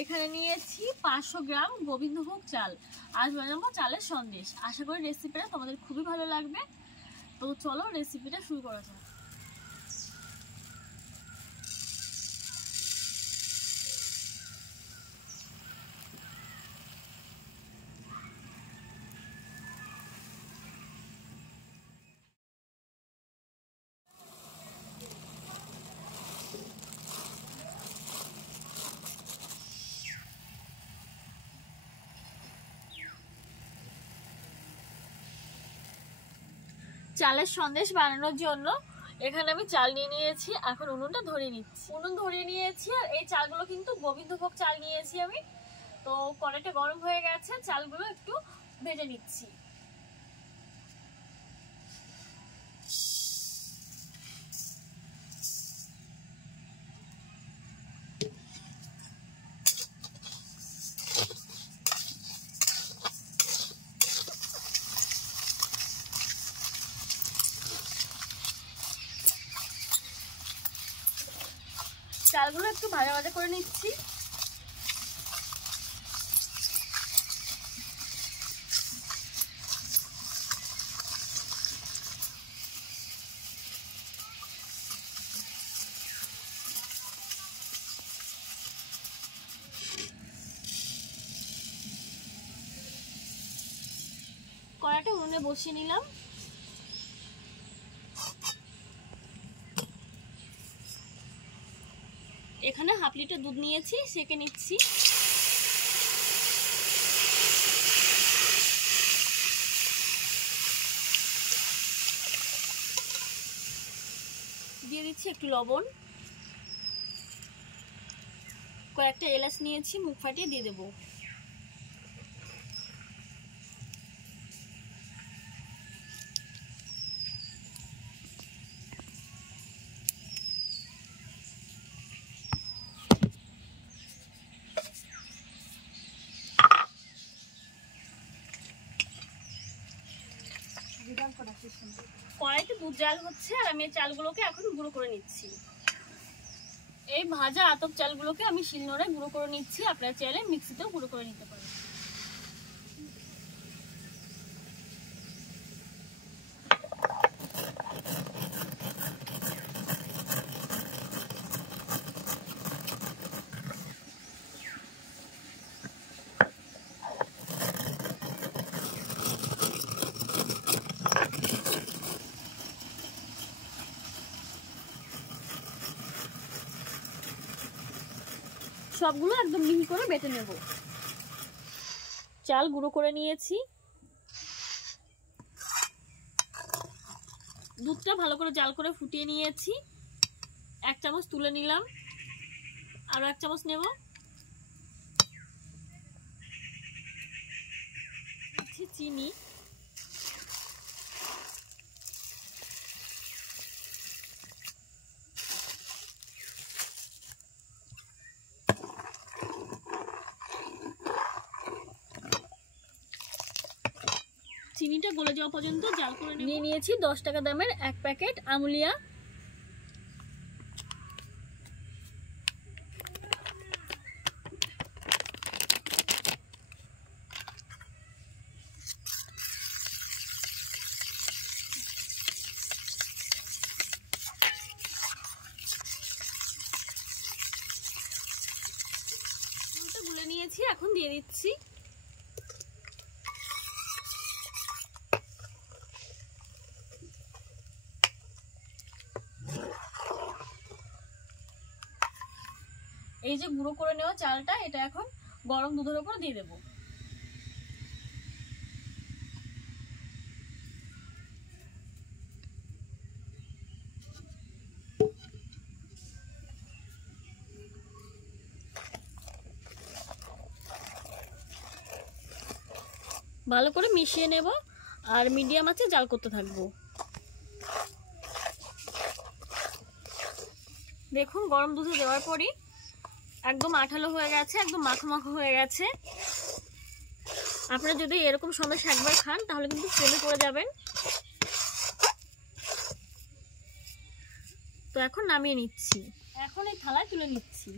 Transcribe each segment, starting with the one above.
এখানে নিয়েছি 500 গ্রাম গোবিন্দভোগ চাল। আজ বানাবো চালের সন্দেশ। আশা করি রেসিপিটা তোমাদের খুবই ভালো লাগবে। তো চলো রেসিপিটা শুরু করা যাক। চালের সন্দেশ বানানোর জন্য এখানে আমি চাল নিয়ে নিয়েছি। এখন উনুনটা ধরিয়ে নিচ্ছি। উনুন ধরিয়ে নিয়েছি আর এই চালগুলো কিন্তু গোবিন্দভোগ চাল নিয়েছি আমি। তো কড়াইটা গরম হয়ে গেছে, চালগুলো একটু ভেজে নিচ্ছি। চালগুলো একটু ভাজা ভাজা করে নিচ্ছি। কড়াইটা উনুনে বসিয়ে নিলাম। এখানে হাফ লিটার দুধ নিয়েছি, সেঁকে নিচ্ছি। দিয়ে দিচ্ছি একটু লবণ, কয়েকটা এলাচ নিয়েছি, মুখ ফাটিয়ে দিয়ে দেবো। কড়াইতে দুধ জাল হচ্ছে আর আমি চালগুলোকে এখন গুঁড়ো করে নিচ্ছি। এই ভাজা আতপ চালগুলোকে আমি শিলনোড়ায় গুঁড়ো করে নিচ্ছি। আপনারা চাইলে মিক্সিতেও গুঁড়ো করে নিতে পারেন। সবগুলো একদম মিহি করে বেটে নেব। চাল গুঁড়ো করে নিয়েছি। দুধটা ভালো করে জাল করে ফুটিয়ে নিয়েছি। 1 চামচ তুলে নিলাম, আরো 1 চামচ নেব। চিনি, চিনিটা গলে যাওয়া পর্যন্ত জাল করে নিয়ে নিয়েছি 10 টাকা দামের 1 প্যাকেট আমুলিয়া। গুলে নিয়েছি, এখন দিয়ে দিচ্ছি। এই যে গুঁড়ো করে নেওয়া চালটা, এটা এখন গরম দুধের উপর দিয়ে দেব। ভালো করে মিশিয়ে নেব আর মিডিয়াম আঁচে জাল করতে থাকবো। দেখুন গরম দুধে দেওয়ার পরই একদম আঠালো হয়ে গেছে, একদম মাখো মাখো হয়ে গেছে। আপনারা যদি এরকম সন্দেশ একবার খান তাহলে কিন্তু প্রেমে পড়ে যাবেন। তো এখন নামিয়ে নিচ্ছি, এখন এই থালায় তুলে নিচ্ছি।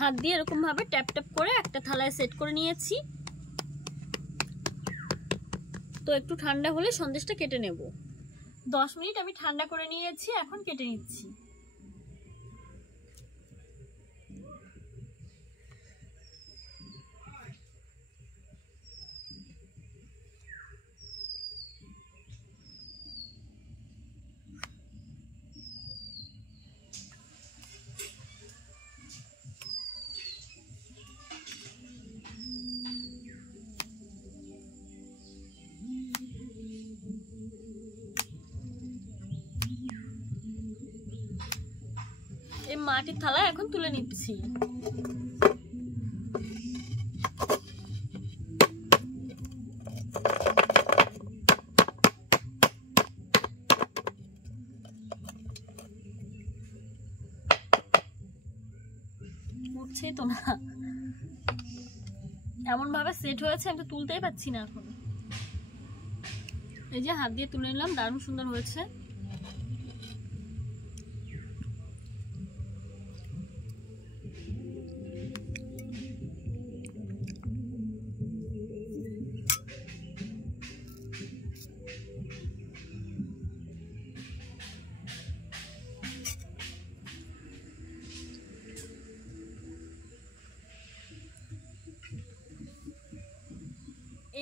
হাত দিয়ে এরকম ভাবে ট্যাপ ট্যাপ করে একটা থালায় সেট করে নিয়েছি। তো একটু ঠান্ডা হলে সন্দেশটা কেটে নেব। 10 মিনিট আমি ঠান্ডা করে নিয়েছি, এখন কেটে নিচ্ছি। এই মাটির থালা এখন তুলে নিচ্ছি। উঠছেই তো না, এমন ভাবে সেট হয়েছে আমি তো তুলতেই পারছি না এখন। এই যে হাত দিয়ে তুলে নিলাম, দারুণ সুন্দর হয়েছে।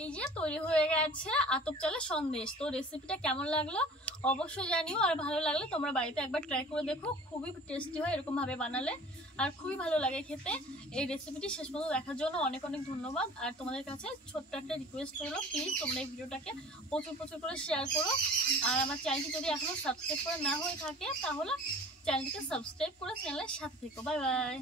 এই যে তৈরি হয়ে গেছে আতপ চালের সন্দেশ। তো রেসিপিটা কেমন লাগলো অবশ্যই জানিও, আর ভালো লাগলে তোমরা বাড়িতে একবার ট্রাই করে দেখো, খুবই টেস্টি হয় এরকম ভাবে বানালে, আর খুবই ভালো লাগে খেতে। এই রেসিপিটি শেষ পর্যন্ত দেখার জন্য অনেক অনেক ধন্যবাদ। আর তোমাদের কাছে ছোট্ট একটা রিকোয়েস্ট করলো, প্লিজ তোমরা এই ভিডিওটাকে প্রচুর প্রচুর করে শেয়ার করো। আর আমার চ্যানেলটি যদি এখনো সাবস্ক্রাইব করা না হয়ে থাকে তাহলে চ্যানেলটিকে সাবস্ক্রাইব করে চ্যানেলের সাথে থেকো। Bye bye.